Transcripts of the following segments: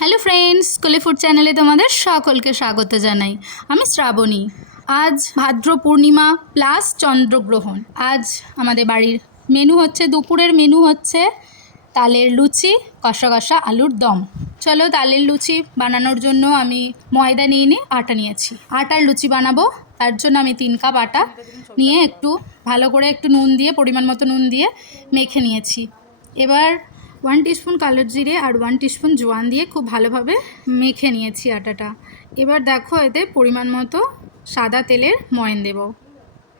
Hello friends স্কুলে food চ্যানেলে তোমাদের সকলকে স্বাগত জানাই। আমি শ্রাবণী। আজ ভাদ্র পূর্ণিমা প্লাস চন্দ্রগ্রহণ। আজ আমাদের বাড়ির মেনু হচ্ছে, দুপুরের মেনু হচ্ছে তালের লুচি, কষা কষা আলুর দম। চলো তালের লুচি বানানোর জন্য আমি ময়দা নিয়ে নিয়ে আটা নিয়েছি। আটার লুচি বানাবো, তার জন্য আমি তিন কাপ আটা নিয়ে একটু ভালো করে একটু নুন দিয়ে, পরিমাণ মতো নুন দিয়ে মেখে নিয়েছি। এবার ওয়ান টিস্পুন কালো জিরে আর ওয়ান টিস্পুন জোয়ান দিয়ে খুব ভালোভাবে মেখে নিয়েছি আটাটা। এবার দেখো এতে পরিমাণ মতো সাদা তেলের ময়ন দেব।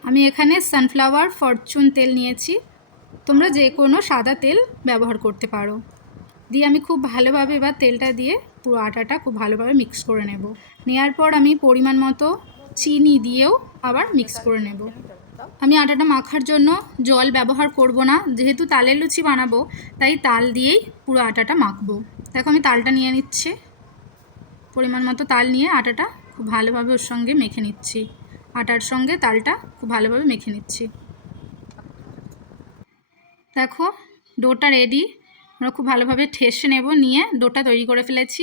আমি এখানে সানফ্লাওয়ার, ফরচুন তেল নিয়েছি। তোমরা যে কোনো সাদা তেল ব্যবহার করতে পারো। দিয়ে আমি খুব ভালোভাবে এবার তেলটা দিয়ে পুরো আটাটা খুব ভালোভাবে মিক্স করে নেব। নেওয়ার পর আমি পরিমাণ মতো চিনি দিয়েও আবার মিক্স করে নেব। আমি আটাটা মাখার জন্য জল ব্যবহার করব না। যেহেতু তালের লুচি বানাবো, তাই তাল দিয়েই পুরো আটাটা মাখবো। দেখো আমি তালটা নিয়ে নিচ্ছি। পরিমাণ মতো তাল নিয়ে আটাটা খুব ভালোভাবে ওর সঙ্গে মেখে নিচ্ছি। আটার সঙ্গে তালটা খুব ভালোভাবে মেখে নিচ্ছি। দেখো, ডোটা রেডি আমরা খুব ভালোভাবে ঠেসে নেব, নিয়ে ডোটা তৈরি করে ফেলেছি।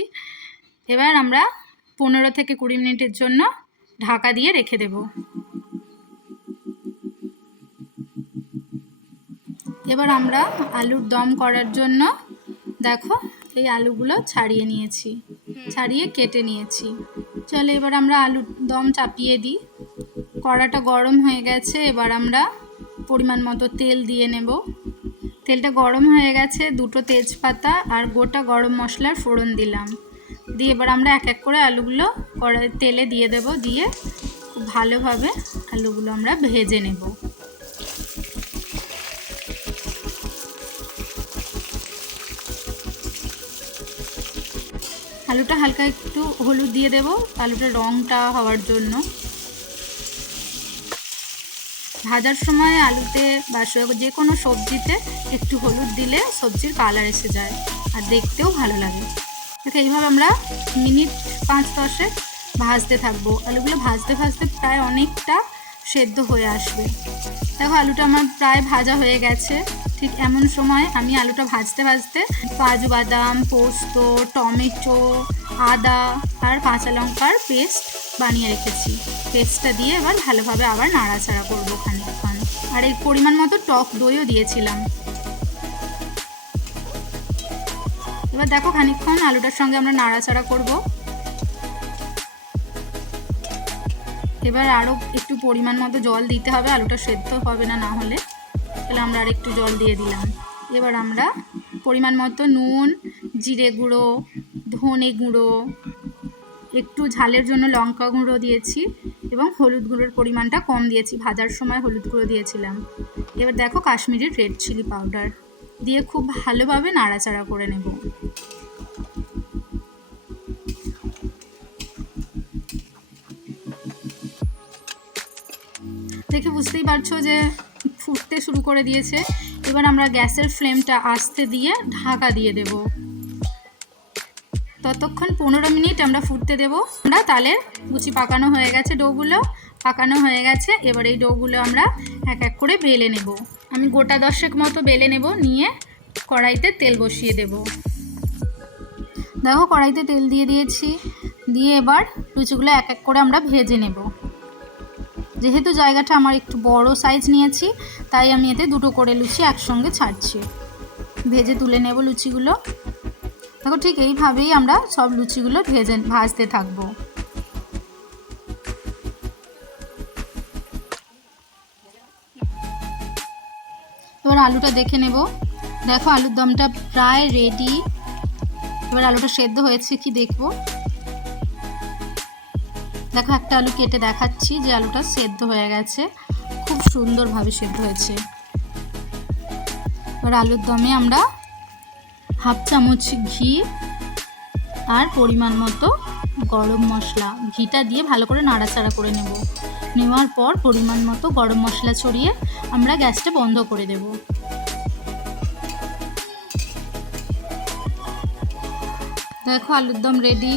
এবার আমরা পনেরো থেকে কুড়ি মিনিটের জন্য ঢাকা দিয়ে রেখে দেবো। এবার আমরা আলুর দম করার জন্য, দেখো, এই আলুগুলো ছাড়িয়ে নিয়েছি, ছাড়িয়ে কেটে নিয়েছি। চলো এবার আমরা আলুর দম চাপিয়ে দিই। কড়াটা গরম হয়ে গেছে, এবার আমরা পরিমাণ মতো তেল দিয়ে নেব। তেলটা গরম হয়ে গেছে, দুটো তেজপাতা আর গোটা গরম মশলার ফোড়ন দিলাম। দিয়ে এবার আমরা এক এক করে আলুগুলো কড়াই, তেলে দিয়ে দেব, দিয়ে খুব ভালোভাবে আলুগুলো আমরা ভেজে নেব। আলুটা হালকা একটু হলুদ দিয়ে দেব, আলুটার রঙটা হওয়ার জন্য। ভাজার সময় আলুতে বা যে কোনো সবজিতে একটু হলুদ দিলে সবজির কালার এসে যায় আর দেখতেও ভালো লাগে। দেখো, এইভাবে আমরা মিনিট পাঁচ দশে ভাজতে থাকব। আলুগুলো ভাজতে ভাজতে প্রায় অনেকটা সেদ্ধ হয়ে আসবে। দেখো, আলুটা আমার প্রায় ভাজা হয়ে গেছে। ঠিক এমন সময় আমি আলুটা ভাজতে ভাজতে কাজু বাদাম, পোস্ত, টমেটো, আদা আর কাঁচা লঙ্কার পেস্ট বানিয়ে রেখেছি। পেস্টটা দিয়ে এবার ভালোভাবে আবার নাড়াচাড়া করব খানিকক্ষণ। আর এই পরিমাণ মতো টক দইও দিয়েছিলাম। এবার দেখো খানিকক্ষণ আলুটার সঙ্গে আমরা নাড়াচাড়া করব। এবার আরও একটু পরিমাণ মতো জল দিতে হবে, আলুটা সেদ্ধ হবে না না হলে। তাহলে আমরা আর একটু জল দিয়ে দিলাম। এবার আমরা পরিমাণ মতো নুন, জিরে গুঁড়ো, ধনে গুঁড়ো, একটু ঝালের জন্য লঙ্কা গুঁড়ো দিয়েছি এবং হলুদ গুঁড়োর পরিমাণটা কম দিয়েছি। ভাজার সময় হলুদ গুঁড়ো দিয়েছিলাম। এবার দেখো কাশ্মীরি রেড চিলি পাউডার। দিয়ে খুব ভালোভাবে নাড়াচাড়া করে নেব। দেখে বুঝতেই পারছ যে ফুটতে শুরু করে দিয়েছে। এবার আমরা গ্যাসের ফ্লেমটা আস্তে দিয়ে ঢাকা দিয়ে দেব। ততক্ষণ পনেরো মিনিট আমরা ফুটতে দেব। আমরা তালের কুচি পাকানো হয়ে গেছে ডোগুলো। পাকানো হয়ে গেছে। এবার এই ডোগুলো আমরা এক এক করে বেলে নেব। আমি গোটা দশেক মতো বেলে নেব। নিয়ে কড়াইতে তেল বসিয়ে দেব। দেখো কড়াইতে তেল দিয়ে দিয়েছি। দিয়ে এবার লুচিগুলো এক এক করে আমরা ভেজে নেব। যেহেতু জায়গাটা আমার একটু বড় সাইজ নিয়েছি, তাই আমি এতে দুটো করে লুচি একসঙ্গে ছাড়ছি। ভেজে তুলে নেব লুচিগুলো। দেখো ঠিক এইভাবেই আমরা সব লুচিগুলো ভেজে ভাজতে থাকব। এবার আলুটা দেখে নেব। দেখো আলুর দমটা প্রায় রেডি এবার আলুটা সেদ্ধ হয়েছে কি দেখব? দেখো, একটা আলু কেটে দেখাচ্ছি যে আলুটা সেদ্ধ হয়ে গেছে। খুব সুন্দরভাবে সেদ্ধ হয়েছে। এবার আলুর দমে আমরা হাফ চামচ ঘি আর পরিমাণ মতো গরম মশলা। ঘিটা দিয়ে ভালো করে নাড়াচাড়া করে নেব। নেওয়ার পর পরিমাণ মতো গরম মশলা ছড়িয়ে আমরা গ্যাসটা বন্ধ করে দেব। দেখো, আলুর দম রেডি